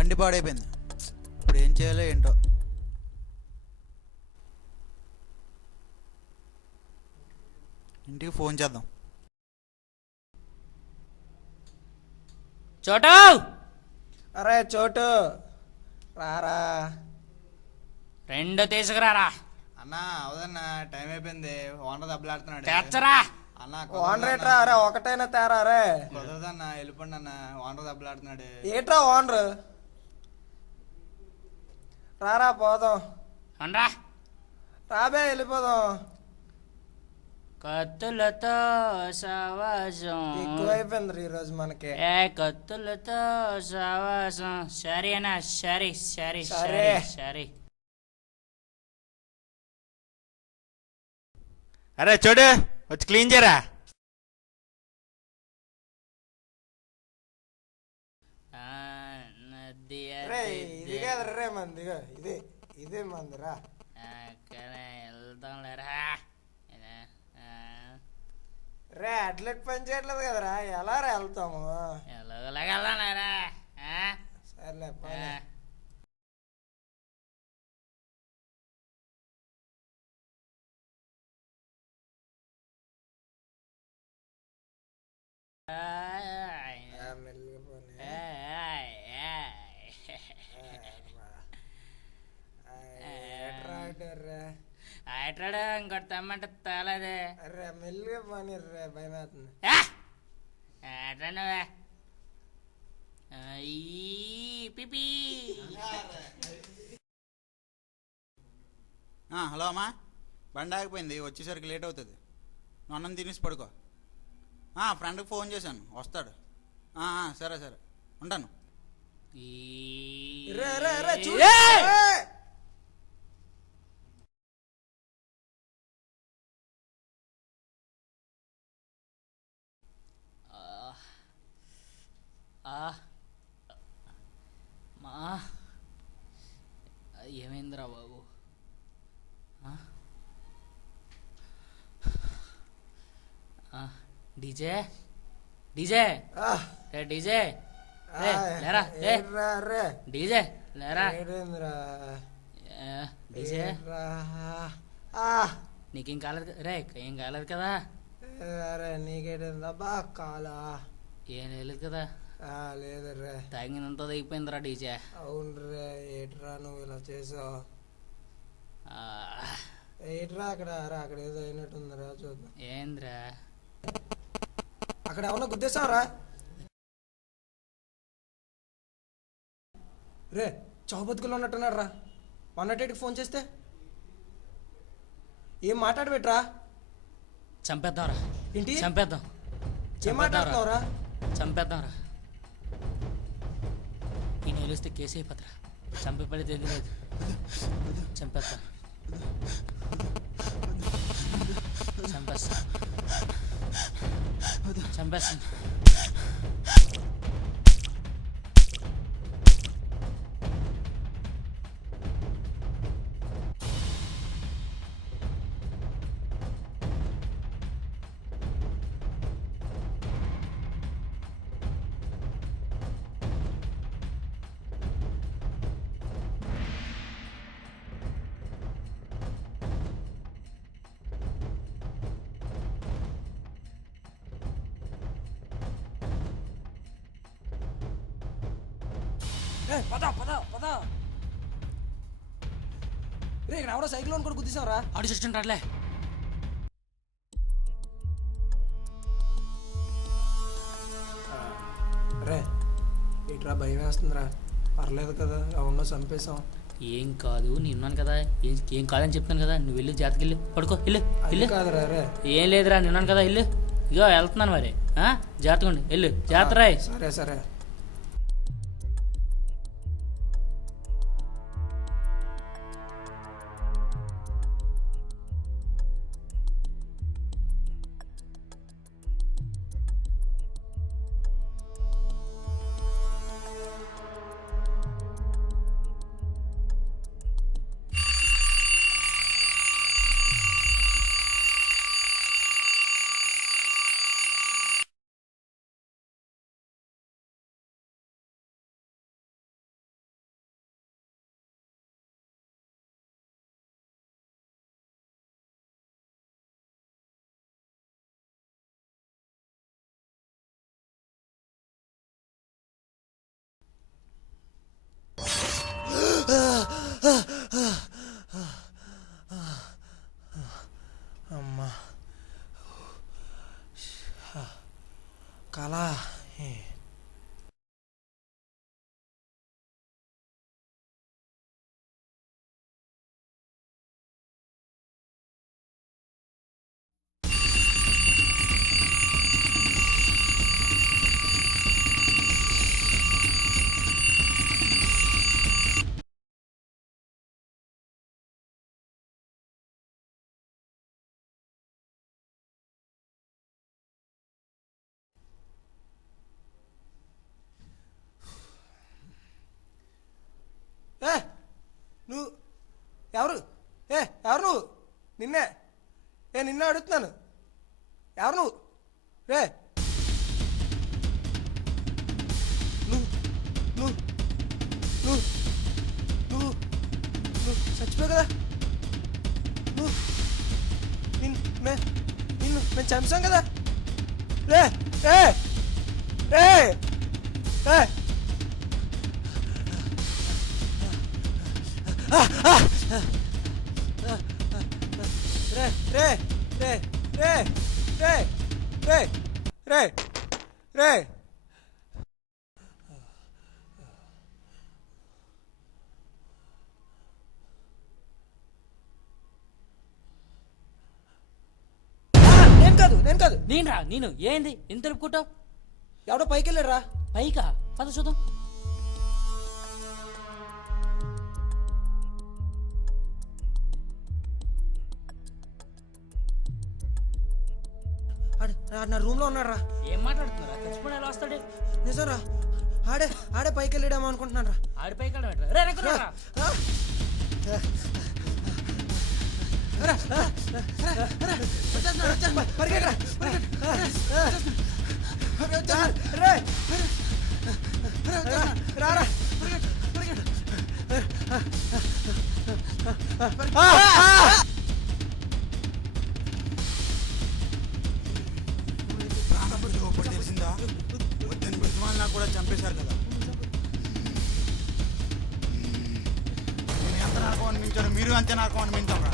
బండి పాడైపోయింది. ఇప్పుడు ఏం చేయాలో ఏంటో. ఇంటికి ఫోన్ చేద్దాం. చోటు, అరే చోటు రారా. రెండు తీసుకురారా. అన్నా అవదన్నా, టైం అయిపోయింది. ఓనర్ దెబ్బలాడుతున్నాడు. తెచ్చరా. అన్నా ఓనర్ ఏట్రా? అరే ఒకటైనా తేరా. అరే కుదరదన్నా, వెళ్ళిపోండి అన్న. ఓనర్ దెబ్బలాడుతున్నాడు. ఏట్రా ఓనర్? రారా పోదాం. అనరా. రాబే వెళ్ళిపోదాం. కత్తులతో సవాసం ఎక్కువైపోయింది ఈరోజు మనకి. కత్తులతో సవాసం. సరేనా? సరే సరే సరే. సరే సరే. అరే చూడు, వచ్చి క్లీన్ చేయరా. నది రే ఇది కాదు రే మంది, ఇదే ఇదే మందిరా. వెళ్దాం లేరా. రే అట్లెట్ పని చేయట్లేదు కదరా, ఎలా రా వెళ్తాము? వెళ్దాం లేరా. సర్లే పని. మెల్లిగా పోనీ. ఎట్రా అంటారా? అట్రాడు ఇంకోటి తెమ్మంటే తేలేదే. అరే మెల్లిగా పోనీ రే, భయం అవుతుంది. అట్రా నువ్వే. పిపి. హలో అమ్మా, బండి ఆగిపోయింది. వచ్చేసరికి లేట్ అవుతుంది. నువ్వు అన్నం తినేసి పడుకో. ఫ్రెండ్కి ఫోన్ చేశాను, వస్తాడు. సరే సరే, ఉంటాను. రే రే రే చూడు. మా ఏమైందిరా బాబు? డీజే డీజే రే డీజే లేరా. రే డీజే లేరా. ఏడేంద్రా డీజే నీకేం కాలేదు రే? ఏం కాలేదు కదా? అరే నీకేటేందా బా కాలా? ఏం లేదు కదా? లేదు రే. తాగినంత దిగిపోయిందిరా డీజే. అవును రే. ఏట్రా నువ్వు ఇలా చేసావు? ఏట్రా అక్కడ? అరే అక్కడ ఏదో అయినట్టుందిరా, చూద్దాం. ఏంద్రా? అక్కడ ఏమన్నా గుద్దేశావరా? రే చావు బతుకులు ఉన్నట్టున్నాడు రా. 108కి ఫోన్ చేస్తే ఏం మాట్లాడబెట్రా? చంపేద్దాంరా. ఏంటి? చంపేద్దాం. ఏం మాట్లాడుతున్నావురా? చంపేద్దాంరా. ఈ నిలిస్తే కేసు అయిపోతారా. చంపే పడి తెలియలేదు. చంపేద్దాం. చంపేస్తా. చంపేస్తాను. పద పద పద. రే ఇక్కడ ఎవరో సైకిల్ కూడా గుద్దేశావరా? ఆడు చూస్తుంటే రాట్లే. రే ఇట్రా, భయం వేస్తుందిరా. పర్లేదు కదా, అవును చంపేశాం. ఏం కాదు, నేనున్నాను కదా. ఏం కాదని చెప్తాను కదా. నువ్వు వెళ్ళి జాతకి వెళ్ళి పడుకో. వెళ్ళు. కాదురా రే. ఏం లేదురా, నేనున్నాను కదా. వెళ్ళు. ఇగో వెళ్తున్నాను మరి. జాగ్రత్తగా ఉండి వెళ్ళు. జాగ్రత్త. సరే సరే. కళ. ఏ నువ్వు ఎవరు? ఎవరు నువ్వు? నిన్నే నిన్నే అడుగుతున్నాను. ఎవరు నువ్వు? రే నువ్వు నువ్వు నువ్వు నువ్వు నువ్వు చచ్చిపోయావు కదా. నువ్వు నిన్ను మేము చంపాం కదా. రే రే రే రే రే రే రే రే రే రే రే రే నేను కాదు నేను ఏంది ఎంత తెలుపుకుంటావు? ఎవడో పైకి వెళ్ళాడు రా. పైకా? పద చూద్దాం. నా రూమ్ లో ఉన్నాడు రా. ఏం మాట్లాడుతున్నారా? చచ్చిపోయి ఎలా వస్తాడే? నిజం రా. ఆడే పైకి వెళ్ళాడేమో అనుకుంటున్నాను రా. ఆడి పైకి వెళ్ళడం తెలిసిందా? వద్దని బ్రతిమాలు నాకు కూడా చంపేశారు కదా. నేను ఎంత నరకం అనిపించాను, మీరు అంతే నరకం అనిపించాం రా.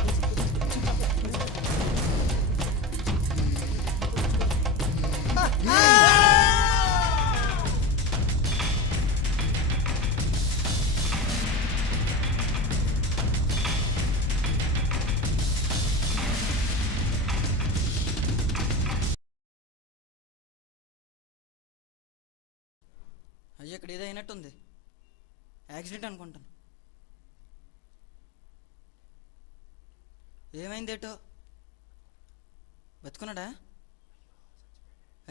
అయ్యా ఇక్కడ ఏదో అయినట్టుంది. యాక్సిడెంట్ అనుకుంటాను. ఏమైందేటో? బతుకున్నాడా?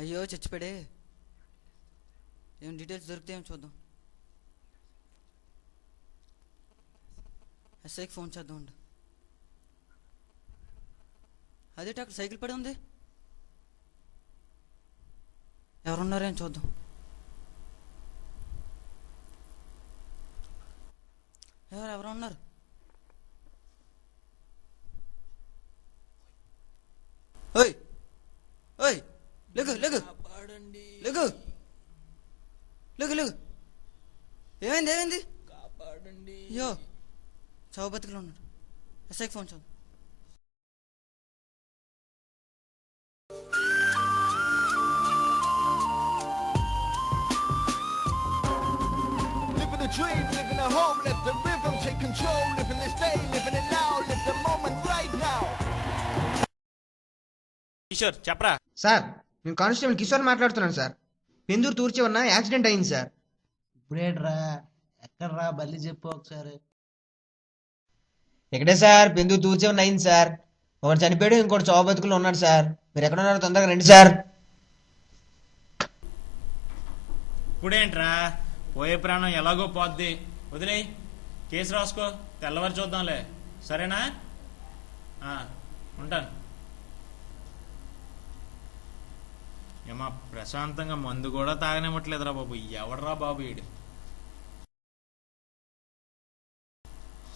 అయ్యో చచ్చిపోయాడే. ఏం డీటెయిల్స్ దొరికితే ఏం చూద్దాం. ఎస్ఐకి ఫోన్ చేద్దాం అండి. అదేంటి అక్కడ సైకిల్ పడి ఉంది? ఎవరున్నారేం చూద్దాం. ఎవరు ఉన్నారు? ఓయ్ ఓయ్ లేగు లేగు లేగు లేగు లేగు. ఏమైంది? అయ్యో చావు బతుకులు ఉన్నాడు. ఎస్ఐకి ఫోన్ చేద్దాం. Living a dream, living a home, let the rhythm take control. Living this day, living it now, live the moment right now. Kishore చెప్పరా. సార్ నేను కానిస్టేబుల్ కిషోర్ మాట్లాడుతున్నాను సార్. పెందూరు తూర్చి ఉన్న యాక్సిడెంట్ అయింది సార్. ఇప్పుడేట్రా? ఎక్కడ్రా? బల్లి చెప్పు ఒకసారి. ఎక్కడే సార్? పెందూరు తూర్చి ఉన్న అయింది సార్. ఒకటి చనిపోయాడు, ఇంకోటి చావు బతుకులు ఉన్నాడు సార్. మీరు ఎక్కడ ఉన్నారో తొందరగా రండి సార్. ఇప్పుడేంట్రా? పోయే ప్రాణం ఎలాగో పోద్ది. వదిలే, కేసు రాసుకో, తెల్లవారు చూద్దాంలే. సరేనా? ఉంటాను. ఏమా ప్రశాంతంగా మందు కూడా తాగనివ్వట్లేదురా బాబు. ఎవడరా బాబు ఈడు?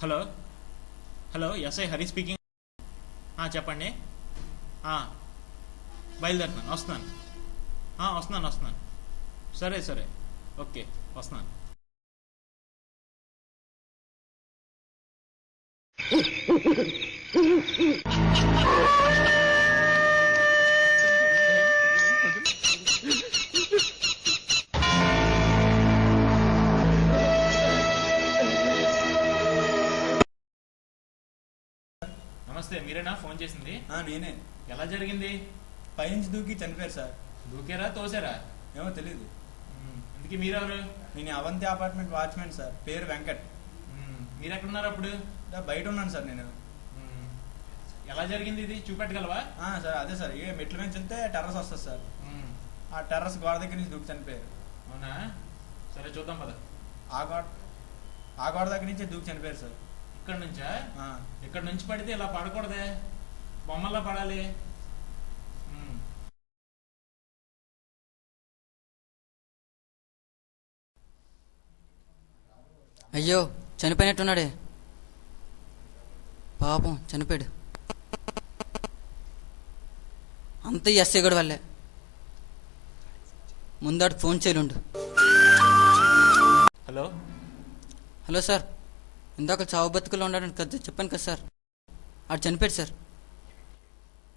Hello hello, SI Hari speaking. చెప్పండి. బయలుదేరుతున్నాను, వస్తున్నాను. సరే ఓకే, వస్తున్నాను. నమస్తే, మీరేనా ఫోన్ చేసింది? నేనే. ఎలా జరిగింది? పైనుంచి దూకి చనిపోయారు సార్. దూకేరా తోసారా? ఏమో తెలీదు. ఇందుకే మీరెవరు? నేను అవంతి అపార్ట్మెంట్ వాచ్మెన్ సార్, పేరు వెంకట్. మీరు ఎక్కడున్నారు అప్పుడు? బయట ఉన్నాను సార్ నేను. ఎలా జరిగింది ఇది చూపెట్టగలవా? సార్ అదే సార్, ఏ మెట్ల మీద వెళ్తే టెర్రస్ వస్తుంది సార్. ఆ టెర్రస్ గోడ దగ్గర నుంచి దూకి చనిపోయారు. అవునా, సరే చూద్దాం పద. ఆ గోడ దగ్గర నుంచే దూకి చనిపోయారు సార్. ఇక్కడ నుంచా? ఇక్కడ నుంచి పడితే ఇలా పడకూడదే, బొమ్మల్లా పడాలి. అయ్యో చనిపోయినట్టున్నాడే, పాపం చనిపోయాడు. అంత ఎస్ఐ గడి వల్లే. ముందాడు ఫోన్ చేయలుండు. హలో హలో సార్, ఇందాక చావు బతుకులో ఉన్నాడని కదా చెప్పాను కదా సార్, ఆడు చనిపోయాడు సార్.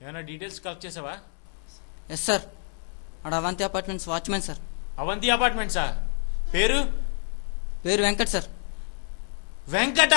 ఏమైనా డీటెయిల్స్ కలెక్ట్ చేసావా? ఎస్ సార్, ఆడ Avanti apartments watchman sir. Avanti అపార్ట్మెంట్సా? పేరు? పేరు వెంకట్ సార్. వెంకట?